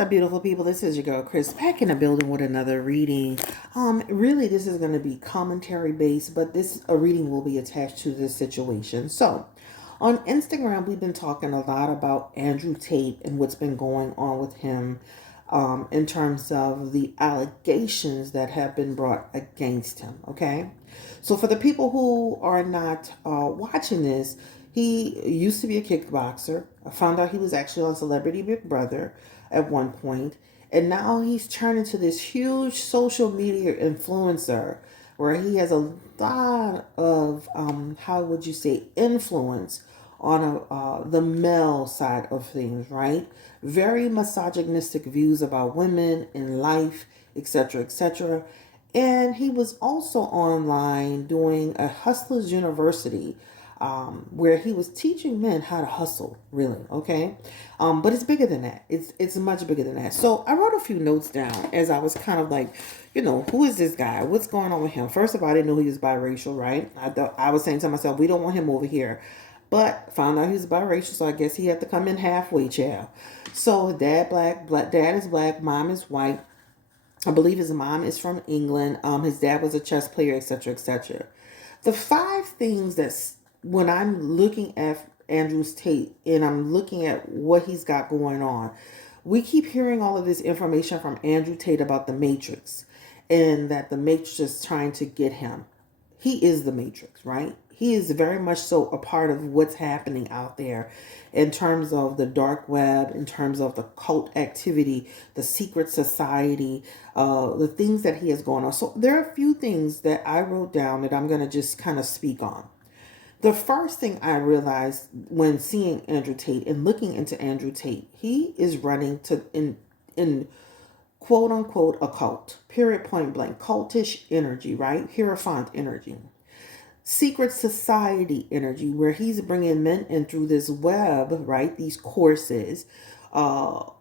up, beautiful people? This is your girl Chris, back in the building with another reading. Really, this is going to be commentary based, but this a reading will be attached to this situation. So, on Instagram, we've been talking a lot about Andrew Tate and what's been going on with him, in terms of the allegations that have been brought against him. Okay, so for the people who are not watching this, he used to be a kickboxer. I found out he was actually on Celebrity Big Brother at one point, and now he's turned into this huge social media influencer where he has a lot of how would you say, influence on the male side of things, right? Very misogynistic views about women and life, etc., etc. And he was also online doing a Hustlers University, where he was teaching men how to hustle, really, okay? But it's bigger than that. It's much bigger than that. So I wrote a few notes down as I was kind of like, who is this guy? What's going on with him? First of all, I didn't know he was biracial, right? I was saying to myself, we don't want him over here. But found out he was biracial, so I guess he had to come in halfway, child. So dad dad is black, mom is white. I believe his mom is from England. His dad was a chess player, etc., etc. The five things that's when I'm looking at Andrew's Tate and I'm looking at what he's got going on, we keep hearing all of this information from Andrew Tate about the Matrix and that the Matrix is trying to get him. He is the Matrix, right? He is very much so a part of what's happening out there in terms of the dark web, in terms of the cult activity, the secret society, the things that he has going on. So there are a few things that I wrote down that I'm going to just kind of speak on. The first thing I realized when seeing Andrew Tate and looking into Andrew Tate, he is running to in quote unquote a cult, period, point blank, cultish energy, right? Hierophant energy, secret society energy, where he's bringing men in through this web, right? These courses,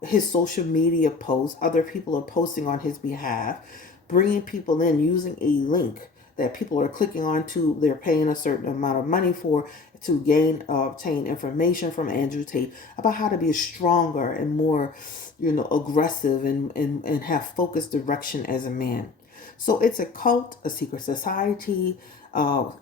his social media posts, other people are posting on his behalf, bringing people in using a link that people are clicking onto. They're paying a certain amount of money for to obtain information from Andrew Tate about how to be stronger and more, aggressive and have focused direction as a man. So it's a cult, a secret society,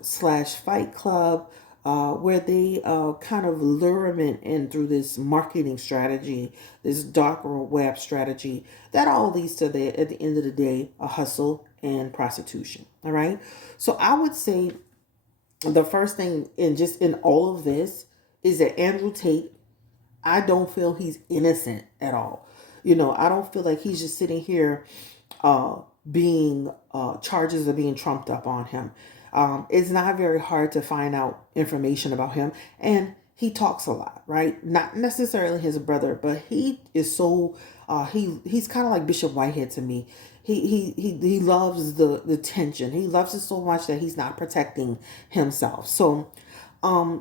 slash fight club, where they kind of lure men in through this marketing strategy, this darker web strategy that all leads to at the end of the day, a hustle and prostitution. All right. So I would say the first thing in all of this is that Andrew Tate, I don't feel he's innocent at all. I don't feel like he's just sitting here being charges are being trumped up on him. It's not very hard to find out information about him, and he talks a lot, right? Not necessarily his brother, but he is so he's kind of like Bishop Whitehead to me. He loves the tension. He loves it so much that he's not protecting himself. So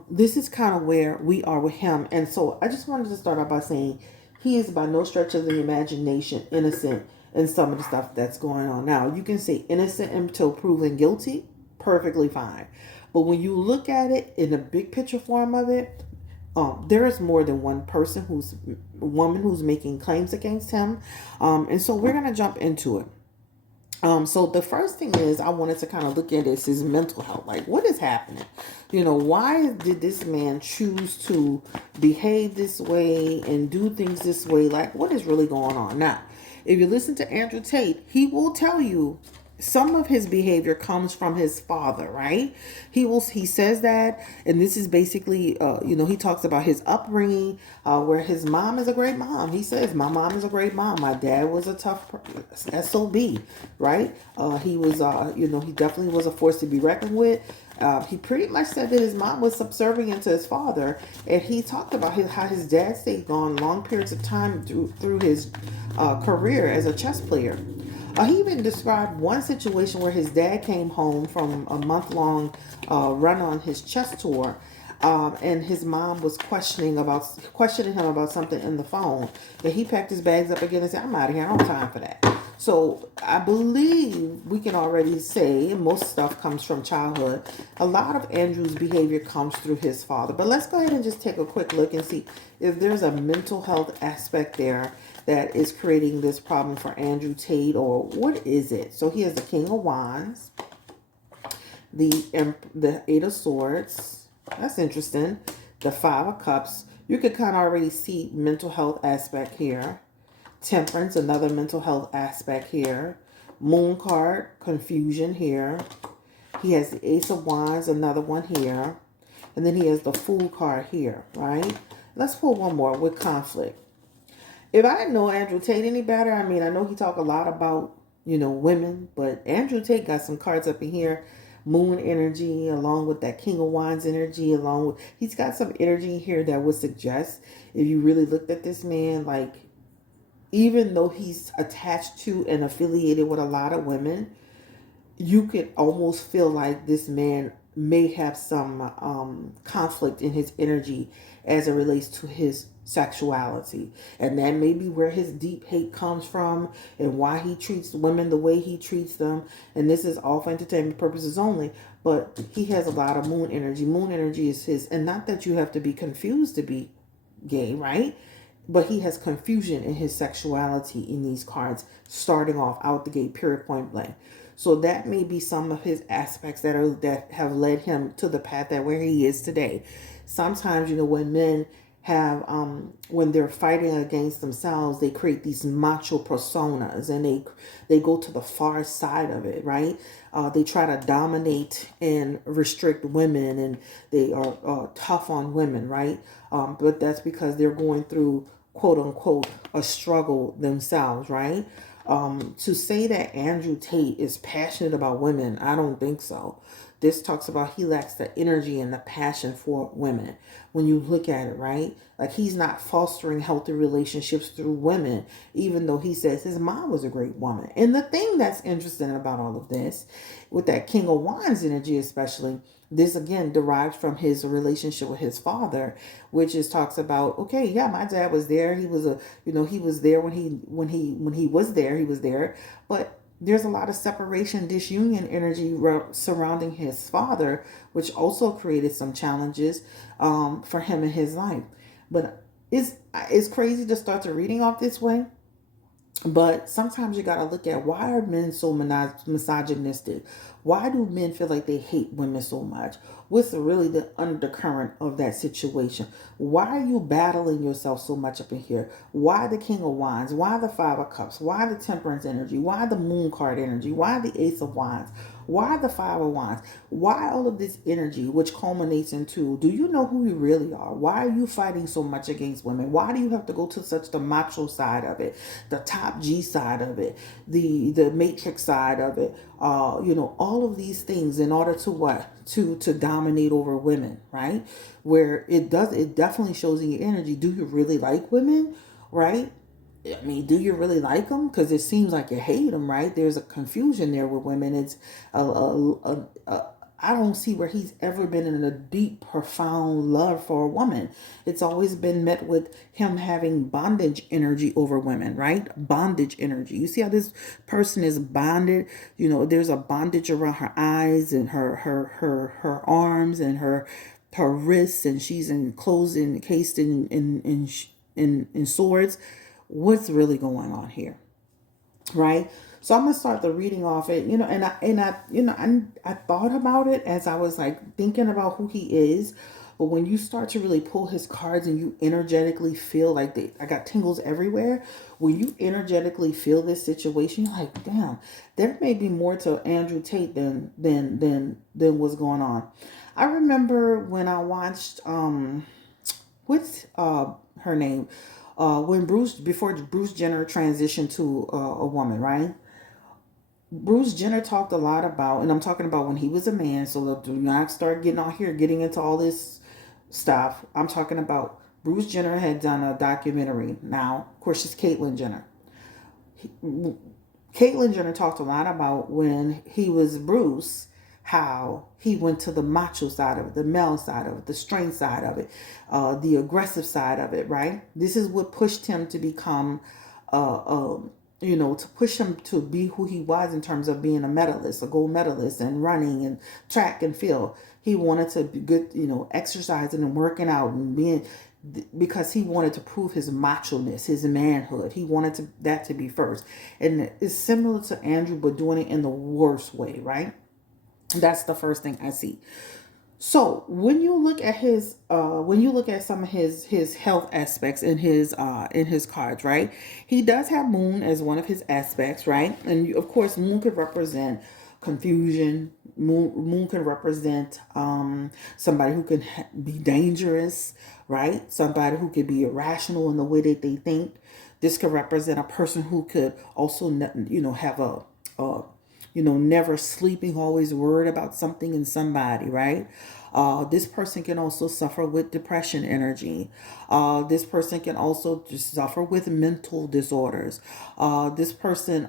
this is kind of where we are with him. And so I just wanted to start off by saying he is by no stretch of the imagination innocent in some of the stuff that's going on. Now, you can say innocent until proven guilty, perfectly fine. But when you look at it in the big picture form of it, there is more than one woman who's making claims against him. And so we're going to jump into it. So the first thing is I wanted to kind of look at this his mental health. Like, what is happening? Why did this man choose to behave this way and do things this way? Like, what is really going on? Now, if you listen to Andrew Tate, he will tell you some of his behavior comes from his father, right? He says that, and this is basically, he talks about his upbringing, where his mom is a great mom. He says, my mom is a great mom. My dad was a tough SOB, right? He was, he definitely was a force to be reckoned with. He pretty much said that his mom was subservient to his father, and he talked about how his dad stayed gone long periods of time through his career as a chess player. He even described one situation where his dad came home from a month-long run on his chess tour, and his mom was questioning him about something in the phone. And he packed his bags up again and said, "I'm out of here. I don't have time for that." So I believe we can already say most stuff comes from childhood. A lot of Andrew's behavior comes through his father. But let's go ahead and just take a quick look and see if there's a mental health aspect there that is creating this problem for Andrew Tate, or what is it? So he has the King of Wands, the Eight of Swords. That's interesting. The Five of Cups. You could kind of already see mental health aspect here. Temperance, another mental health aspect here. Moon card, confusion here. He has the Ace of Wands, another one here. And then he has the Fool card here, right? Let's pull one more with conflict. If I didn't know Andrew Tate any better, I mean, I know he talk a lot about, women, but Andrew Tate got some cards up in here. Moon energy, along with that King of Wands energy, he's got some energy here that would suggest, if you really looked at this man, like, even though he's attached to and affiliated with a lot of women, you could almost feel like this man may have some conflict in his energy as it relates to his sexuality. And that may be where his deep hate comes from and why he treats women the way he treats them. And this is all for entertainment purposes only. But he has a lot of moon energy. Moon energy is his. And not that you have to be confused to be gay, right? But he has confusion in his sexuality in these cards, starting off out the gate, period, point blank. So that may be some of his aspects that have led him to the path that where he is today. Sometimes, when men have when they're fighting against themselves, they create these macho personas, and they go to the far side of it, right? They try to dominate and restrict women, and they are tough on women, right? But that's because they're going through, quote unquote, a struggle themselves, right? To say that Andrew Tate is passionate about women, I don't think so. This talks about he lacks the energy and the passion for women. When you look at it, right? Like, he's not fostering healthy relationships through women, even though he says his mom was a great woman. And the thing that's interesting about all of this, with that King of Wands energy especially, this again derives from his relationship with his father, which is talks about, okay, yeah, my dad was there. He was he was there when he was there, he was there. But there's a lot of separation, disunion energy surrounding his father, which also created some challenges for him in his life. But it's crazy to start to reading off this way. But sometimes you got to look at, why are men so misogynistic? Why do men feel like they hate women so much? What's really the undercurrent of that situation? Why are you battling yourself so much up in here? Why the King of Wands? Why the Five of Cups? Why the Temperance energy? Why the Moon card energy? Why the Ace of Wands? Why the Five of Wands? Why all of this energy, which culminates into, do you know who you really are? Why are you fighting so much against women? Why do you have to go to such the macho side of it, the top G side of it, the matrix side of it? All of these things in order to what? To dominate over women, right? Where it definitely shows in your energy. Do you really like women, right? I mean, do you really like them? Because it seems like you hate them, right? There's a confusion there with women. It's I don't see where he's ever been in a deep, profound love for a woman. It's always been met with him having bondage energy over women, right? Bondage energy. You see how this person is bonded? There's a bondage around her eyes and her arms and her wrists, and she's encased in swords. What's really going on here, right? So I'm gonna start the reading off it, I thought about it as I was like thinking about who he is. But when you start to really pull his cards and you energetically feel like I got tingles everywhere. When you energetically feel this situation, you're like, damn, there may be more to Andrew Tate than what's going on. I remember when I watched what's her name? Before Bruce Jenner transitioned to a woman, right? Bruce Jenner talked a lot about, and I'm talking about when he was a man, so do not start getting on here, getting into all this stuff. I'm talking about Bruce Jenner had done a documentary. Now, of course, she's Caitlyn Jenner. Caitlyn Jenner talked a lot about when he was Bruce, how he went to the macho side of it, the male side of it, the strength side of it, the aggressive side of it, right? This is what pushed him to become to push him to be who he was in terms of being a medalist, a gold medalist, and running and track and field. He wanted to be good, exercising and working out and being, because he wanted to prove his macho-ness, his manhood. He wanted that to be first. And it's similar to Andrew, but doing it in the worst way, right? That's the first thing I see. So when you look at some of his health aspects in his cards, right? He does have Moon as one of his aspects, right? And of course, Moon could represent confusion. Moon can represent somebody who can be dangerous, right? Somebody who could be irrational in the way that they think. This could represent a person who could also, have a never sleeping, always worried about something and somebody, right? This person can also suffer with depression energy. This person can also just suffer with mental disorders. This person,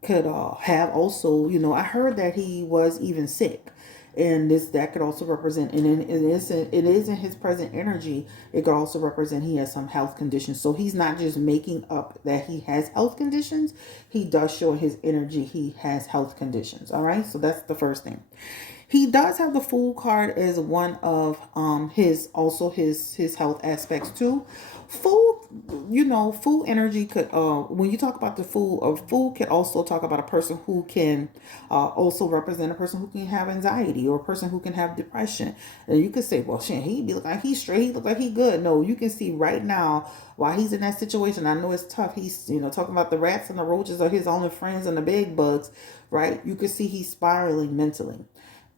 could have also, I heard that he was even sick. And that could also represent, and it is in his present energy. It could also represent he has some health conditions. So he's not just making up that he has health conditions. He does show in his energy he has health conditions. All right, so that's the first thing. He does have the Fool card as one of his health aspects too. Fool, Fool energy could when you talk about the Fool, a Fool can also talk about a person who can also represent a person who can have anxiety, or a person who can have depression. And you could say, well, shit, he be look like he's straight, he look like he good. No, you can see right now while he's in that situation. I know it's tough. He's talking about the rats and the roaches are his only friends and the bed bugs, right? You can see he's spiraling mentally.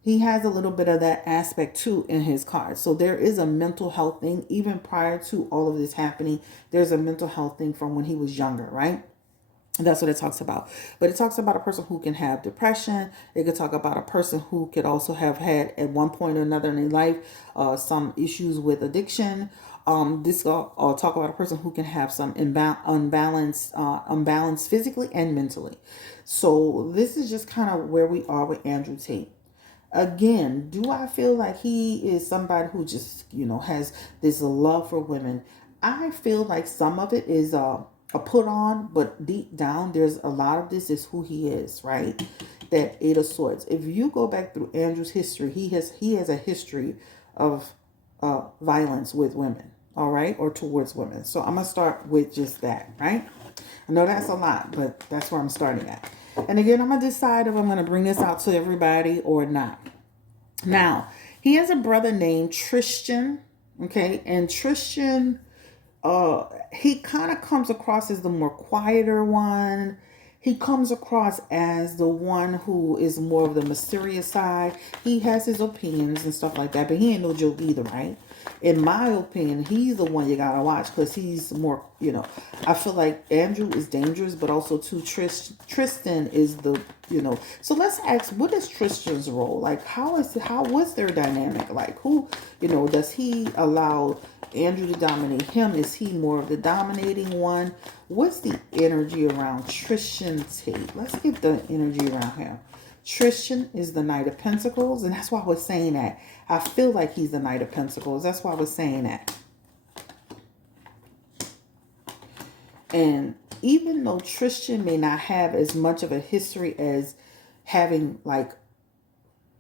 He has a little bit of that aspect too in his card. So there is a mental health thing. Even prior to all of this happening, there's a mental health thing from when he was younger, right? And that's what it talks about. But it talks about a person who can have depression. It could talk about a person who could also have had at one point or another in their life some issues with addiction. This talk about a person who can have some unbalance physically and mentally. So this is just kind of where we are with Andrew Tate. Again, do I feel like he is somebody who just, has this love for women? I feel like some of it is a put on, but deep down, there's a lot of this is who he is, right? That Eight of Swords. If you go back through Andrew's history, he has a history of violence with women, all right, or towards women. So I'm gonna start with just that, right? I know that's a lot, but that's where I'm starting at. And again, I'm going to decide if I'm going to bring this out to everybody or not. Now, he has a brother named Tristan, okay? And Tristan, he kind of comes across as the more quieter one. He comes across as the one who is more of the mysterious side. He has his opinions and stuff like that, but he ain't no joke either, right? In my opinion, he's the one you gotta watch because he's more, I feel like Andrew is dangerous, but also too Tristan is the, So let's ask, what is Tristan's role? Like, what's their dynamic? Like, who, does he allow Andrew to dominate him? Is he more of the dominating one? What's the energy around Tristan Tate? Let's get the energy around him. Tristan is the Knight of Pentacles, and that's why I was saying that. I feel like he's the Knight of Pentacles. That's why I was saying that. And even though Tristan may not have as much of a history as having like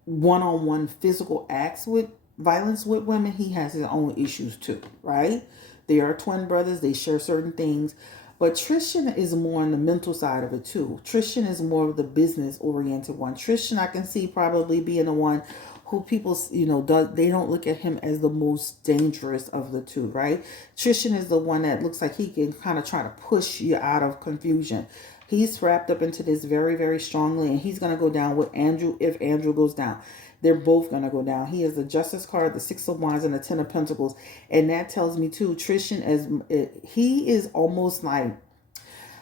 one-on-one physical acts with violence with women, he has his own issues too, right? They are twin brothers. They share certain things. But Tristan is more on the mental side of it too. Tristan is more of the business-oriented one. Tristan, I can see probably being the one who people, they don't look at him as the most dangerous of the two, right? Tristan is the one that looks like he can kind of try to push you out of confusion. He's wrapped up into this very, very strongly, and he's going to go down with Andrew if Andrew goes down. They're both going to go down. He has the Justice card, the Six of Wands, and the Ten of Pentacles. And that tells me, too, Tristan, he is almost like,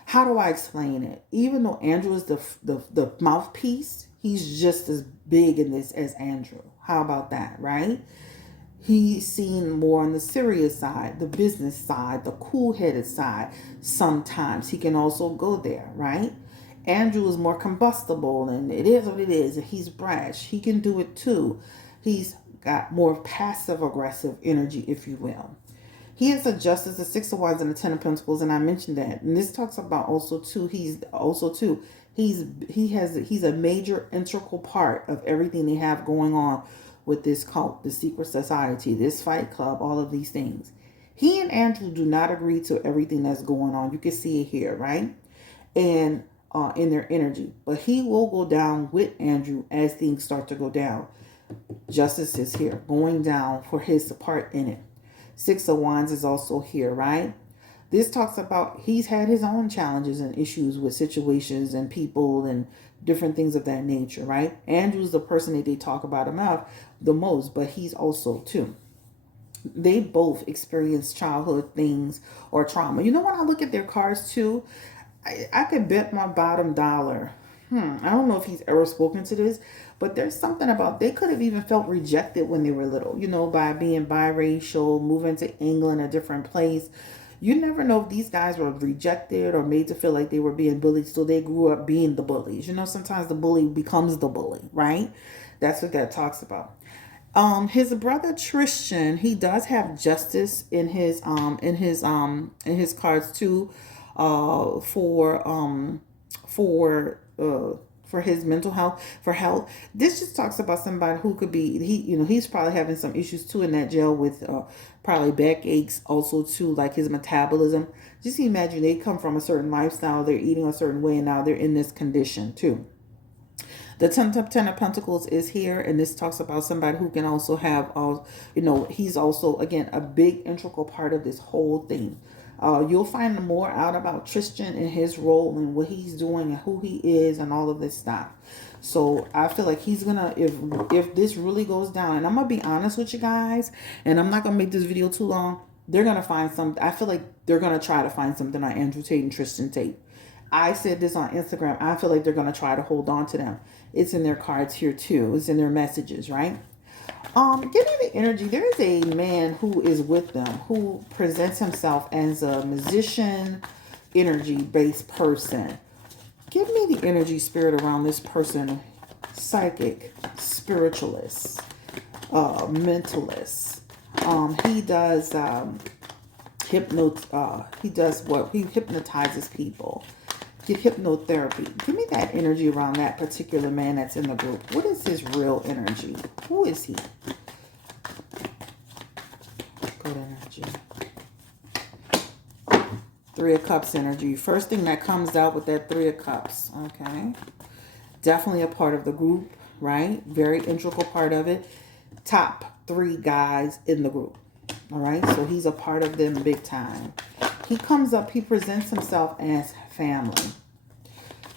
how do I explain it? Even though Andrew is the mouthpiece, he's just as big in this as Andrew. How about that, right? He's seen more on the serious side, the business side, the cool-headed side. Sometimes he can also go there, right? Andrew is more combustible, and it is what it is, and he's brash. He can do it too. He's got more passive-aggressive energy, if you will. He is a justice, the Six of Wands, and the Ten of Pentacles, and I mentioned that. And this talks about also too. He's a major integral part of everything they have going on with this cult, the secret society, this fight club, all of these things. He and Andrew do not agree to everything that's going on. You can see it here, right? And in their energy, but he will go down with Andrew as things start to go down. Justice is here, going down for his part in it. Six of Wands is also here, right? This talks about he's had his own challenges and issues with situations and people and different things of that nature, right? Andrew's the person that they talk about enough the most, but he's also too. They both experience childhood things or trauma. You know, when I look at their cards too, I could bet my bottom dollar. I don't know if he's ever spoken to this, but there's something about they could have even felt rejected when they were little, you know, by being biracial, moving to England, a different place. You never know if these guys were rejected or made to feel like they were being bullied, so they grew up being the bullies. You know, sometimes the bully becomes the bully, right? That's what that talks about. His brother Tristan, he does have justice in his cards too, for his mental health, for health. This just talks about somebody who could be, he's probably having some issues too in that jail with probably backaches also too, like his metabolism. Just imagine they come from a certain lifestyle, they're eating a certain way, and now they're in this condition too. The Ten of Pentacles is here, and this talks about somebody who can also have, he's also, again, a big integral part of this whole thing. You'll find more out about Tristan and his role and what he's doing and who he is and all of this stuff. So I feel like he's gonna, if this really goes down, and I'm gonna be honest with you guys, and I'm not gonna make this video too long, they're gonna find something. I feel like they're gonna try to find something on Andrew Tate and Tristan Tate. I said this on Instagram. I feel like they're going to try to hold on to them. It's in their cards here too. It's in their messages, right? Give me the energy. There is a man who is with them who presents himself as a musician, energy-based person. Give me the energy spirit around this person. Psychic, spiritualist, mentalist. He does he hypnotizes people. Get hypnotherapy. Give me that energy around that particular man that's in the group. What is his real energy? Who is he? Good energy. Three of Cups energy. First thing that comes out with that Three of Cups. Okay. Definitely a part of the group, right? Very integral part of it. Top 3 guys in the group. All right. So he's a part of them big time. He comes up, he presents himself as family.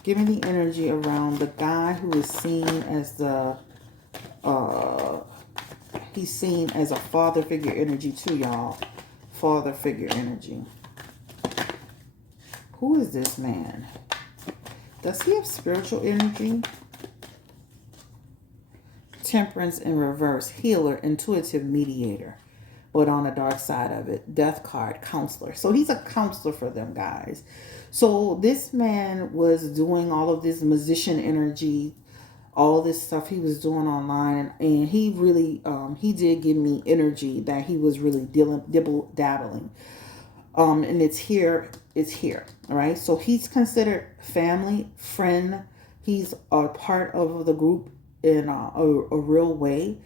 Give me the energy around the guy who is seen as he's seen as a father figure energy too, y'all. Father figure energy. Who is this man? Does he have spiritual energy? Temperance in reverse, healer, intuitive mediator. But on the dark side of it, death card, counselor. So he's a counselor for them, guys. So this man was doing all of this musician energy, all this stuff he was doing online. And he really, he did give me energy that he was really dibble-dabbling. And it's here. All right. So he's considered family, friend. He's a part of the group in a real way.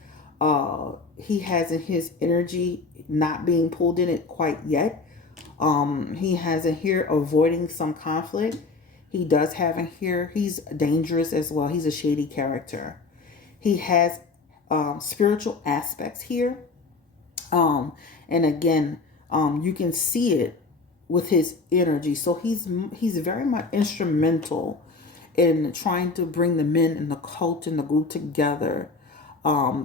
He has in his energy not being pulled in it quite yet. He has in here avoiding some conflict. He does have in here, he's dangerous as well. He's a shady character. He has spiritual aspects here. And again, you can see it with his energy. So he's very much instrumental in trying to bring the men in the cult and the group together.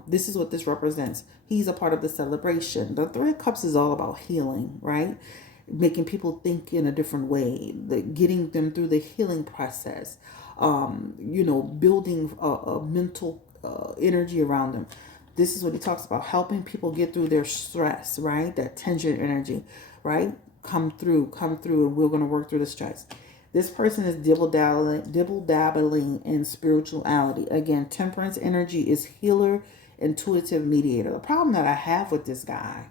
This is what this represents. He's a part of the celebration. The Three of Cups is all about healing, right? Making people think in a different way, getting them through the healing process, building a mental energy around them. This is what he talks about, helping people get through their stress, right? That tension energy, right? Come through, and we're going to work through the stress. This person is dibble-dabbling in spirituality. Again, temperance energy is healer, intuitive mediator. The problem that I have with this guy,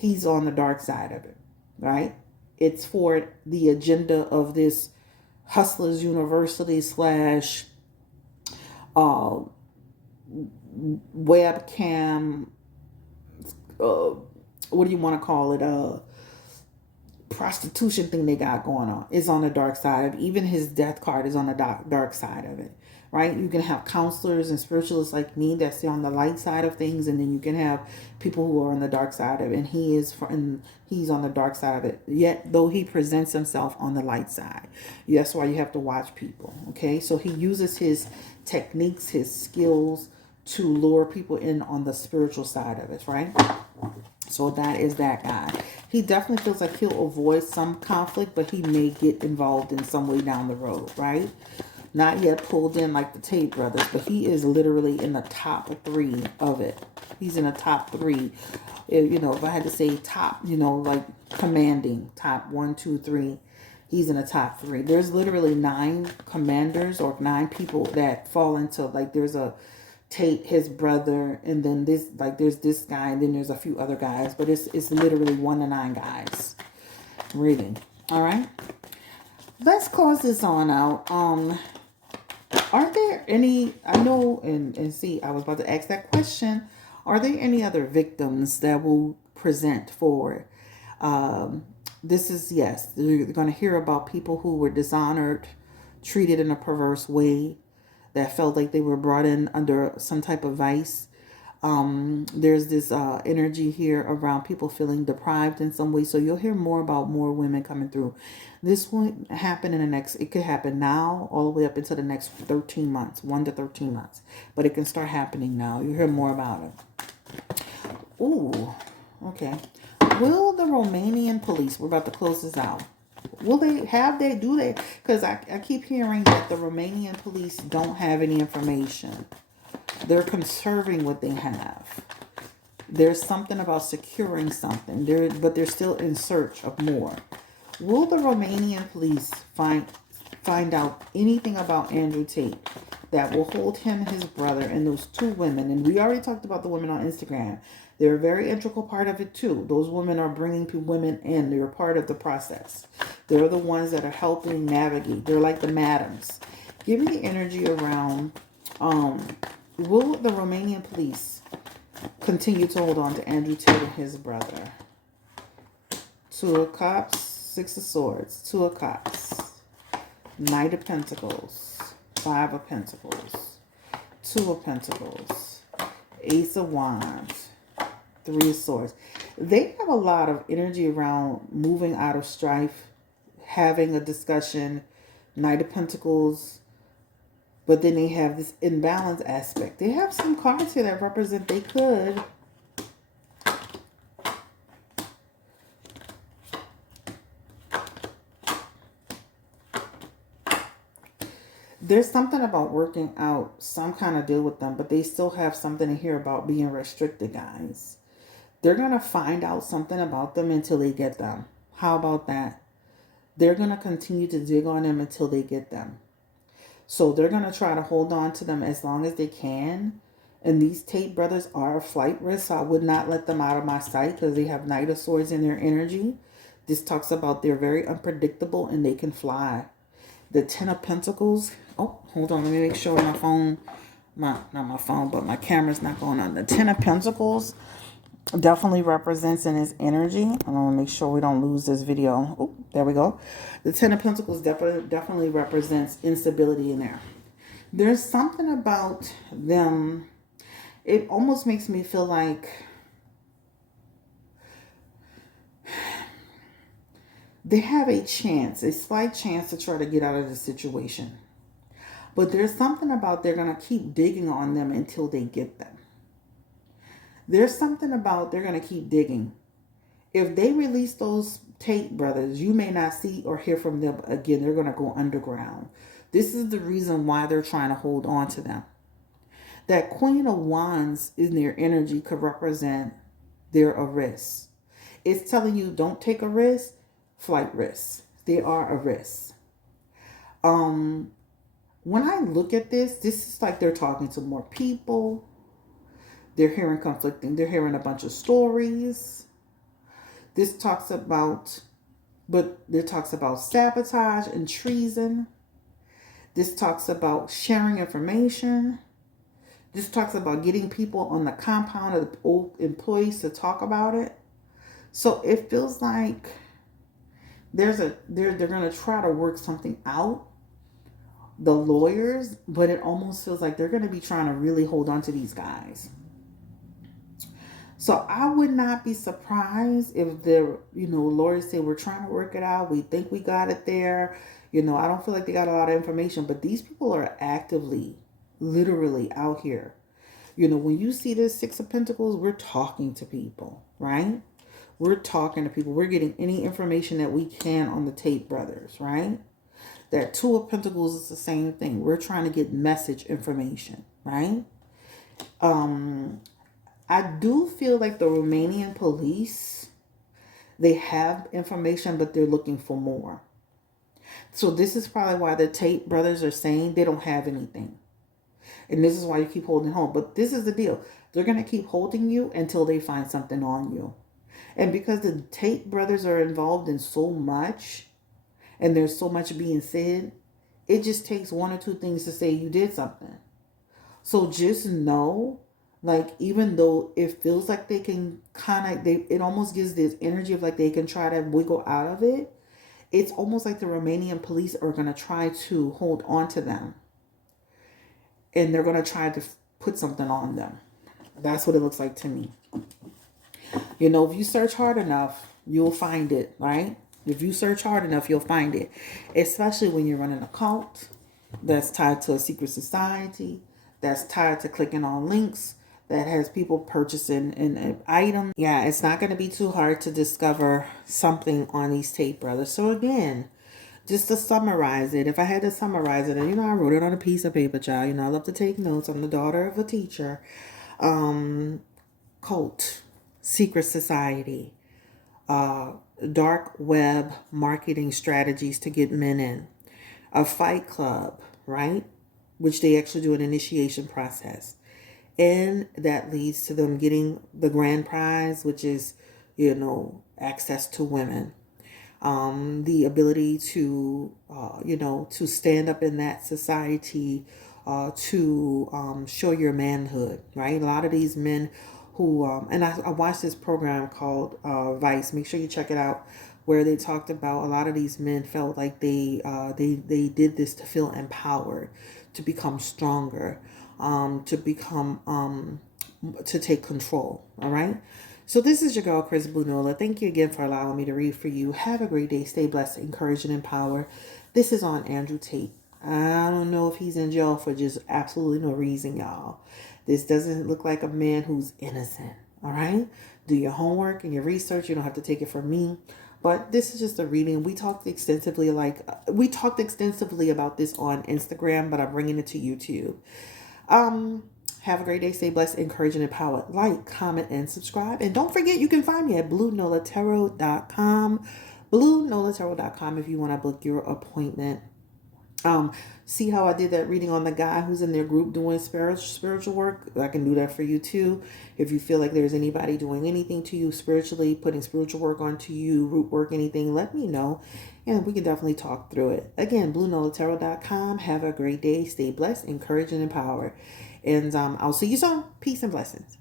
he's on the dark side of it, right? It's for the agenda of this Hustlers University slash uh, webcam, uh, what do you want to call it? Prostitution thing they got going on is on the dark side of it. Even his death card is on the dark side of it, right? You can have counselors and spiritualists like me that stay on the light side of things, and then you can have people who are on the dark side of it, and he's on the dark side of it, yet though he presents himself on the light side. That's why you have to watch people. Okay, so he uses his techniques, his skills to lure people in on the spiritual side of it, right? So that is that guy. He definitely feels like he'll avoid some conflict, but he may get involved in some way down the road, right? Not yet pulled in like the Tate brothers, but he is literally in the top 3 of it. He's in the top 3. If I had to say top, like commanding, top 1, 2, 3, he's in the top 3. There's literally 9 commanders or 9 people that fall into, like, there's a Tate, his brother, and then there's this guy, and then there's a few other guys, but it's literally 1 to 9 guys reading. All right, let's close this on out. Are there any? I know, and see, I was about to ask that question. Are there any other victims that will present forward? This is yes. You're going to hear about people who were dishonored, treated in a perverse way, that felt like they were brought in under some type of vice. There's this energy here around people feeling deprived in some way. So you'll hear more about more women coming through. This won't happen it could happen now all the way up into the next 13 months, 1 to 13 months. But it can start happening now. You'll hear more about it. Ooh, okay. Will the Romanian police, we're about to close this out. Will they do they? Because I keep hearing that the Romanian police don't have any information. They're conserving what they have. There's something about securing something. But they're still in search of more. Will the Romanian police find out anything about Andrew Tate that will hold him and his brother and those 2 women? And we already talked about the women on Instagram. They're a very integral part of it too. Those women are bringing women in. They're part of the process. They're the ones that are helping navigate. They're like the madams. Give me the energy around, will the Romanian police continue to hold on to Andrew Tate and his brother? 2 of Cups, 6 of Swords, 2 of Cups, Knight of Pentacles, 5 of Pentacles, 2 of Pentacles, Ace of Wands, 3 of Swords. They have a lot of energy around moving out of strife, having a discussion, Knight of Pentacles, but then they have this imbalance aspect. They have some cards here that represent they could. There's something about working out some kind of deal with them, but they still have something to hear about being restricted, guys. They're going to find out something about them until they get them. How about that? They're going to continue to dig on them until they get them. So they're going to try to hold on to them as long as they can. And these Tate brothers are a flight risk, so I would not let them out of my sight because they have Knight of Swords in their energy. This talks about they're very unpredictable and they can fly. The 10 of Pentacles. Oh, hold on. Let me make sure my phone, not my phone, but my camera's not going on. The 10 of Pentacles definitely represents in his energy. I want to make sure we don't lose this video. Oh, there we go. The 10 of Pentacles definitely represents instability in there. There's something about them. It almost makes me feel like they have a chance, a slight chance to try to get out of the situation. But there's something about they're going to keep digging on them until they get them. There's something about they're going to keep digging. If they release those Tate brothers, you may not see or hear from them again. They're going to go underground. This is the reason why they're trying to hold on to them. That Queen of Wands in their energy could represent their risk. It's telling you don't take a risk, flight risks. They are a risk. When I look at this is like they're talking to more people. They're hearing conflicting. They're hearing a bunch of stories. This talks about, but it talks about sabotage and treason. This talks about sharing information. This talks about getting people on the compound of the old employees to talk about it. So it feels like they're gonna try to work something out, the lawyers, but it almost feels like they're gonna be trying to really hold on to these guys. So I would not be surprised if the lawyers say we're trying to work it out. We think we got it there. I don't feel like they got a lot of information, but these people are actively, literally out here. When you see this Six of Pentacles, we're talking to people, right? We're talking to people. We're getting any information that we can on the Tate brothers, right? That Two of Pentacles is the same thing. We're trying to get message information, right? I do feel like the Romanian police, they have information, but they're looking for more. So this is probably why the Tate brothers are saying they don't have anything. And this is why you keep holding home. But this is the deal. They're going to keep holding you until they find something on you. And because the Tate brothers are involved in so much, and there's so much being said, it just takes one or two things to say you did something. So just know, like, even though it feels like they can it almost gives this energy of like they can try to wiggle out of it. It's almost like the Romanian police are going to try to hold on to them. And they're going to try to put something on them. That's what it looks like to me. If you search hard enough, you'll find it, right? If you search hard enough, you'll find it. Especially when you're running a cult that's tied to a secret society, that's tied to clicking on links, that has people purchasing an item. Yeah, it's not going to be too hard to discover something on these Tate brothers. So again, just to summarize it, if I had to summarize it, and I wrote it on a piece of paper, child. I love to take notes. I'm the daughter of a teacher. Cult, secret society, dark web marketing strategies to get men in, a fight club, right? Which they actually do an initiation process. And that leads to them getting the grand prize, which is, access to women. The ability to, to stand up in that society, to show your manhood, right? A lot of these men who, and I watched this program called Vice. Make sure you check it out, where they talked about a lot of these men felt like they did this to feel empowered, to become stronger, to become to take control. All right. So this is your girl, Chris Blue Nola. Thank you again for allowing me to read for you. Have a great day. Stay blessed, encouraged, and empowered. This is on Andrew Tate. I don't know if he's in jail for just absolutely no reason, y'all. This doesn't look like a man who's innocent. All right? Do your homework and your research. You don't have to take it from me. But this is just a reading. We talked extensively about this on Instagram, but I'm bringing it to YouTube. Have a great day. Stay blessed, encouraged, and empowered. Like, comment, and subscribe. And don't forget, you can find me at BlueNolaTarot.com. BlueNolaTarot.com if you want to book your appointment. See how I did that reading on the guy who's in their group doing spiritual work? I can do that for you too. If you feel like there's anybody doing anything to you spiritually, putting spiritual work onto you, root work, anything, let me know. And we can definitely talk through it. Again, BlueNolaTarot.com. Have a great day. Stay blessed, encouraged, and empowered. And I'll see you soon. Peace and blessings.